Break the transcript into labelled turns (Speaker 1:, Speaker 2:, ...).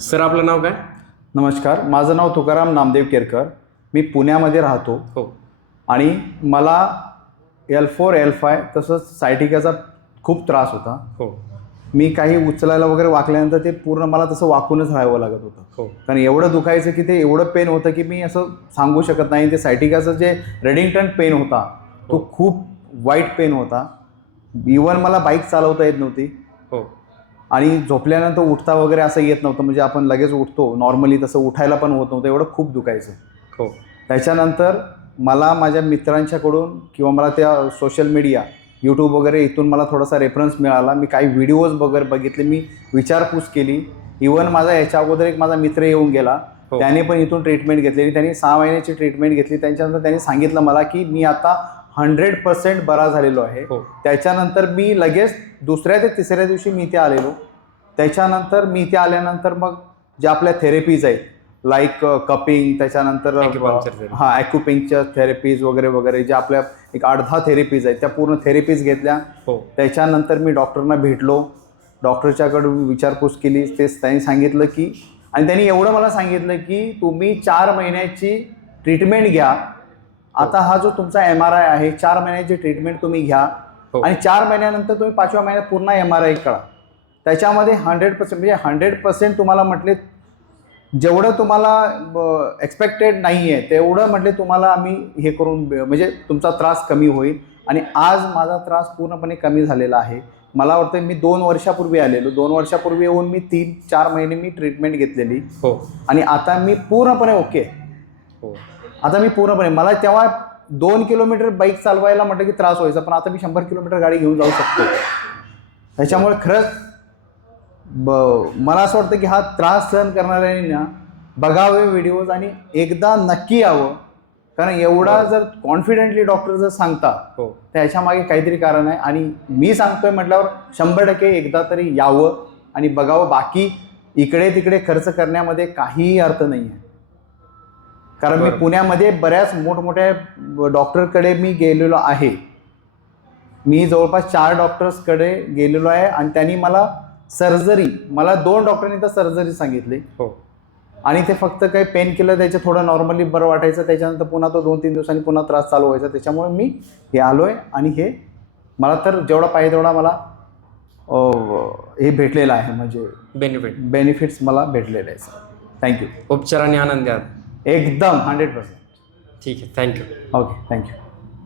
Speaker 1: Sir आपलं नाव काय?
Speaker 2: नमस्कार माझं नाव तुकाराम नामदेव केरकर. मी पुण्यामध्ये राहतो.
Speaker 1: हो.
Speaker 2: आणि मला एल फोर एल फाय तसंच सायटिकाचा खूप त्रास होता.
Speaker 1: हो.
Speaker 2: मी काही उचलायला वगैरे वाकल्यानंतर ते पूर्ण मला तसं वाकूनच राहावं लागत होतं.
Speaker 1: हो.
Speaker 2: कारण एवढं दुखायचं की ते एवढं पेन होतं की मी असं सांगू शकत नाही. ते सायटिकाचं जे रेडिंग्टन पेन होता तो खूप वाईट पेन होता. इवन मला बाईक चालवता येत नव्हती.
Speaker 1: हो.
Speaker 2: आणि झोपल्यानंतर उठता वगैरे असं येत नव्हतं. म्हणजे आपण लगेच उठतो. नॉर्मली तसं उठायला पण होत नव्हतं. एवढं खूप दुखायचं.
Speaker 1: हो.
Speaker 2: त्याच्यानंतर मला माझ्या मित्रांच्याकडून किंवा मला त्या सोशल मीडिया यूट्यूब वगैरे इथून मला थोडासा रेफरन्स मिळाला. मी काही व्हिडिओज वगैरे बघितले. मी विचारपूस केली. इवन माझा याच्या अगोदर एक माझा मित्र येऊन गेला.
Speaker 1: हो.
Speaker 2: त्याने पण इथून ट्रीटमेंट घेतलेली. त्यांनी सहा महिन्याची ट्रीटमेंट घेतली. त्यांच्यानंतर त्यांनी सांगितलं मला की मी आता हंड्रेड पर्सेंट बरा झालेलो आहे.
Speaker 1: हो.
Speaker 2: त्याच्यानंतर मी लगेच दुसऱ्या ते तिसऱ्या दिवशी मी इथे आलेलो. त्याच्यानंतर मी इथे आल्यानंतर मग ज्या आपल्या थेरपीज आहेत लाईक कपिंग त्याच्यानंतर
Speaker 1: Acupuncture therapy.
Speaker 2: हां ॲक्युपिंगच्या थेरपीज वगैरे वगैरे ज्या आपल्या एक दहा थेरपीज आहेत त्या पूर्ण थेरपीज घेतल्या.
Speaker 1: हो.
Speaker 2: त्याच्यानंतर मी डॉक्टरना भेटलो. डॉक्टरच्याकडून विचारपूस केली. ते त्यांनी सांगितलं की आणि त्यांनी एवढं मला सांगितलं की तुम्ही चार महिन्याची ट्रीटमेंट घ्या. आता हा जो तुमचा एम आर आय आहे चार महिन्याची ट्रीटमेंट तुम्ही घ्या.
Speaker 1: हो.
Speaker 2: आणि चार महिन्यानंतर तुम्ही पाचव्या महिन्यात पूर्ण एम आर आय करा. त्याच्यामध्ये हंड्रेड पर्सेंट म्हणजे हंड्रेड पर्सेंट तुम्हाला म्हटले जेवढं तुम्हाला एक्सपेक्टेड नाही आहे तेवढं म्हटले तुम्हाला आम्ही हे करून म्हणजे तुमचा त्रास कमी होईल. आणि आज माझा त्रास पूर्णपणे कमी झालेला आहे. मला वाटतं मी दोन वर्षापूर्वी आलेलो. दोन वर्षापूर्वी येऊन मी तीन चार महिने मी ट्रीटमेंट घेतलेली.
Speaker 1: हो.
Speaker 2: आणि आता मी पूर्णपणे ओके
Speaker 1: हो.
Speaker 2: आता मी पूर्णपणे मला तेव्हा दोन किलोमीटर बाईक चालवायला म्हटलं की त्रास व्हायचा पण आता मी शंभर किलोमीटर गाडी घेऊन जाऊ शकतो. त्याच्यामुळे खरंच ब मला असं वाटतं की हा त्रास सहन करणाऱ्यांनी ना बघावे व्हिडिओज आणि एकदा नक्की यावं. कारण एवढा जर कॉन्फिडेंटली डॉक्टर जर सांगतात
Speaker 1: हो.
Speaker 2: त्याच्यामागे काहीतरी कारण आहे. आणि मी सांगतोय म्हटल्यावर शंभर टक्के एकदा तरी यावं आणि बघावं. बाकी इकडे तिकडे खर्च करण्यामध्ये काहीही अर्थ नाही आहे कारण मी. पुण्यामध्ये बऱ्याच मोठमोठ्या डॉक्टरकडे मी गेलेलो आहे. मी जवळपास चार डॉक्टर्सकडे गेलेलो आहे आणि त्यांनी मला सर्जरी मला दोन डॉक्टरांनी तर सर्जरी सांगितली.
Speaker 1: हो.
Speaker 2: आणि ते फक्त काही पेन किलर द्यायचं थोडं नॉर्मली बरं वाटायचं त्याच्यानंतर पुन्हा तो दोन तीन दिवसांनी पुन्हा त्रास चालू व्हायचा. त्याच्यामुळे मी हे आलो आहे आणि हे मला तर जेवढा पाहिजे तेवढा मला हे भेटलेलं आहे. म्हणजे
Speaker 1: बेनिफिट
Speaker 2: बेनिफिट्स मला भेटलेले आहे थँक्यू
Speaker 1: उपचार आणि आनंद द्या
Speaker 2: एकदम हंड्रेड पर्सेंट
Speaker 1: ठीक आहे थँक्यू
Speaker 2: ओके थँक्यू